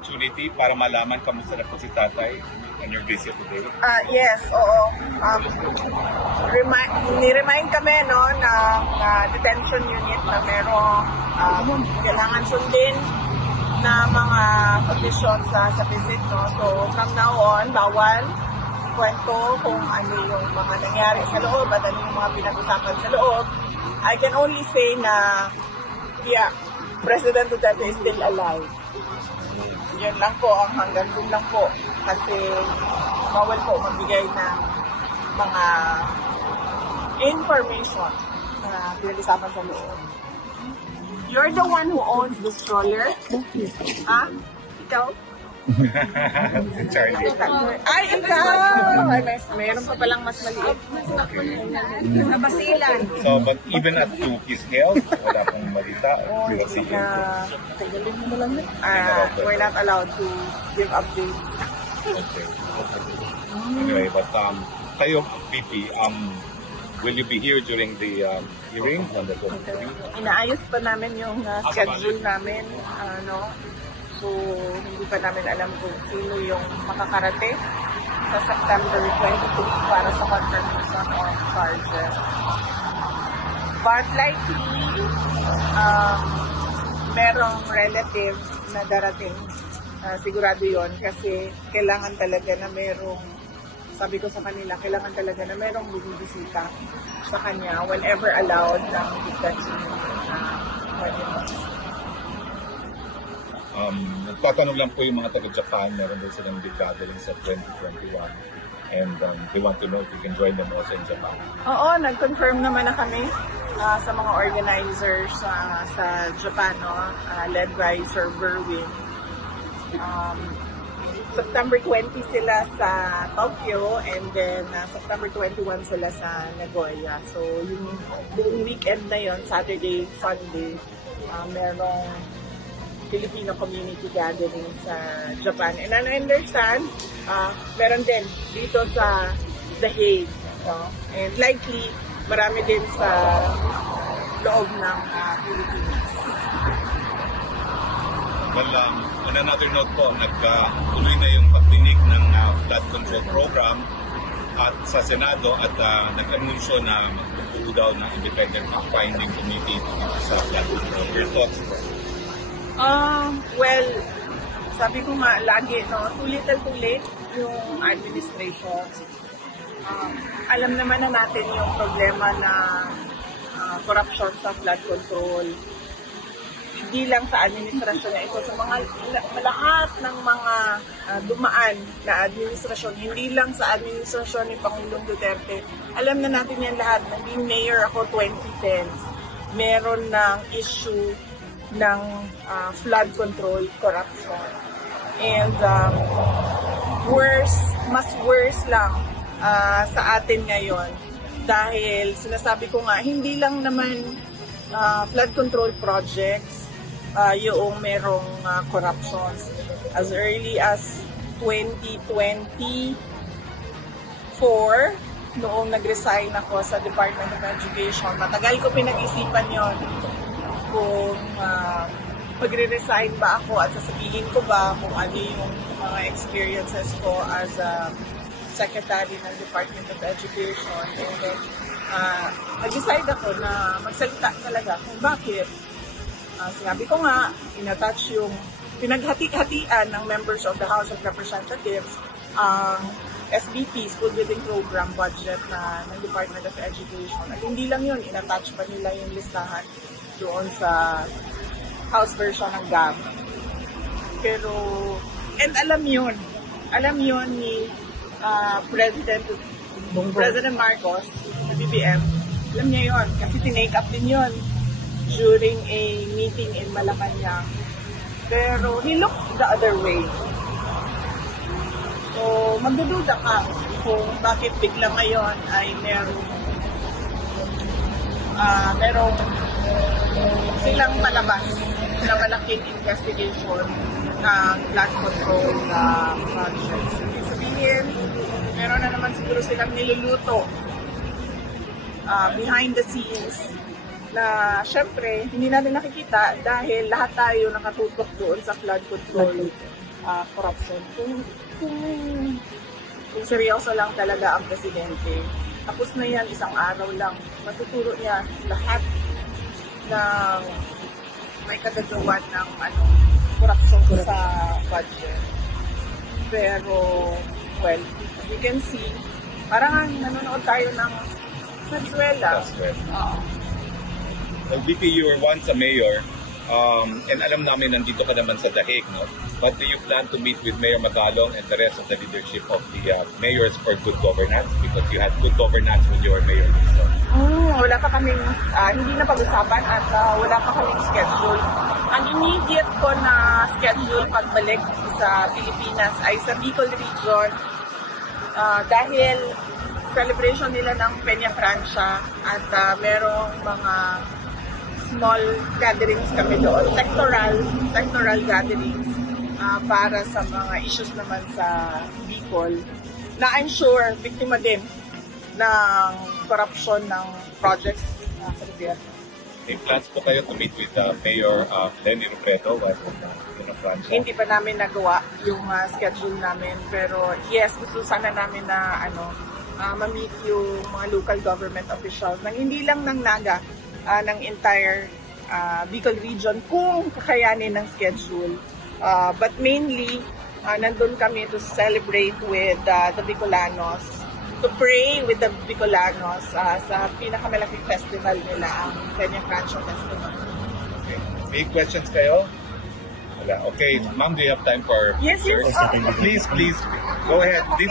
Opportunity para malaman kamusta na po si tatay on your visit today? Yes, oo. Ni-remind kami no, na detention unit na merong kailangan sundin na mga conditions sa visit. No? So from now on, bawal kwento kung ano yung mga nangyari sa loob at ano yung mga pinag-usapan sa loob. I can only say na, yeah, President Duterte is still alive. Yan lang po, ang hanggang doon lang po. Kasi bawal po magbigay ng mga information na pinag-usapan sa loob. You're the one who owns the stroller? Ha? Ikaw? Si Charlie. Ay, ikaw! Ay, mayroon pa palang mas maliit. Nabasilan. So, but even at 2 his health, wala pong malita. We're not allowed to give updates. Okay. Anyway, but kayo, VP, will you be here during the hearing on the 23? Inaayos pa namin yung schedule namin. So, hindi pa namin alam kung sino yung makakarating sa September 22 para sa confirmation of charges. But likely, merong relative na darating. Sigurado yon kasi kailangan talaga na merong, sabi ko sa kanila, kailangan talaga na merong bumibisita sa kanya whenever allowed ng detention Nagtatanong lang po yung mga taga-Japan, meron din silang big gathering sa 2021 and they want to know if you can join them also in Japan. Oo, nag-confirm naman na kami sa mga organizers sa Japan, led by Sir Berwin. September 20 sila sa Tokyo and then September 21 sila sa Nagoya. So yung buong weekend na yon, Saturday, Sunday, merong Filipino community gathering sa Japan. And I understand, meron din dito sa The Hague. No? And likely, marami din sa loob ng Philippines. Well, on another note po, nagtuloy na yung pagdinig ng flood control program at sa Senado at nag-anunsyo na magpupulo daw ng independent fact-finding committee dito sa flood control. Your thoughts, bro? Well, sabi ko nga lagi, no, too little too late yung administration. Alam naman na natin yung problema na corruption sa flood control. Hindi lang sa administrasyon na ito, sa mga lahat ng mga dumaan na administrasyon, hindi lang sa administrasyon ni Pangulong Duterte. Alam na natin yan lahat. Naging mayor ako 2010. Meron ng issue ng flood control corruption. And mas worse lang sa atin ngayon dahil sinasabi ko nga, hindi lang naman flood control projects yung merong corruptions. As early as 2024, noong nag-resign ako sa Department of Education, matagal ko pinag-isipan yon kung magre-resign ba ako at sasabihin ko ba kung ano yung mga experiences ko as a secretary ng Department of Education. And then, nag-decide ako na magsalita talaga kung bakit. Sinabi ko nga, in-attach yung pinaghati-hatian ng members of the House of Representatives ang SBP, School Building Program budget ng Department of Education. At hindi lang yun, in-attach pa nila yung listahan doon sa House version ng GAB. Pero, and alam yun ni President Marcos, ng BBM, alam niya yun, kasi tinake up din yun during a meeting in Malacanang. Pero, he looked the other way. So, magdududa ka kung bakit bigla ngayon ay merong silang palabas na malaking investigation ng flood control projects. Ibig sabihin, meron na naman siguro silang niluluto behind the scenes na syempre hindi natin nakikita dahil lahat tayo nakatutok doon sa flood control corruption. Kung seryoso lang talaga ang presidente, tapos na yan isang araw lang, matuturo niya lahat ng may kagagawan ng corruption sa budget. Pero, well, you can see, parang nanonood tayo ng Venezuela. Oo. Well, VP, you were once a mayor, and alam namin nandito ka naman sa Dahig, no? But do you plan to meet with Mayor Magalong and the rest of the leadership of the mayors for good governance? Because you had good governance when you were mayor. So. Wala pa kaming, hindi na pag-usapan at wala pa kaming schedule. Ang immediate ko na schedule pagbalik sa Pilipinas ay sa Bicol region dahil celebration nila ng Peña Francia at merong mga small gatherings kami doon, sectoral gatherings para sa mga issues naman sa Bicol na I'm sure biktima din ng corruption ng projects sa gobyerno. May plans po kayo to meet with Mayor Lenny Robredo while in Francia? Hindi pa namin nagawa yung schedule namin, pero yes, gusto sana namin na ma-meet yung mga local government officials ng hindi lang ng Naga, ng entire Bicol region kung kakayanin ng schedule. But mainly, nandun kami to celebrate with the Bicolanos, to pray with the Bicolanos sa pinakamalaking festival nila, ang Peña Francia Festival. Okay. May questions kayo? Wala. Okay, ma'am, do you have time for... Yes. Please, go ahead. Dito